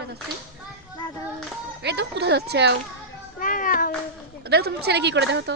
যাচ্ছে এই তো কোথায় যাচ্ছে? না তুমি ছেলে কি করে? দেখো তো।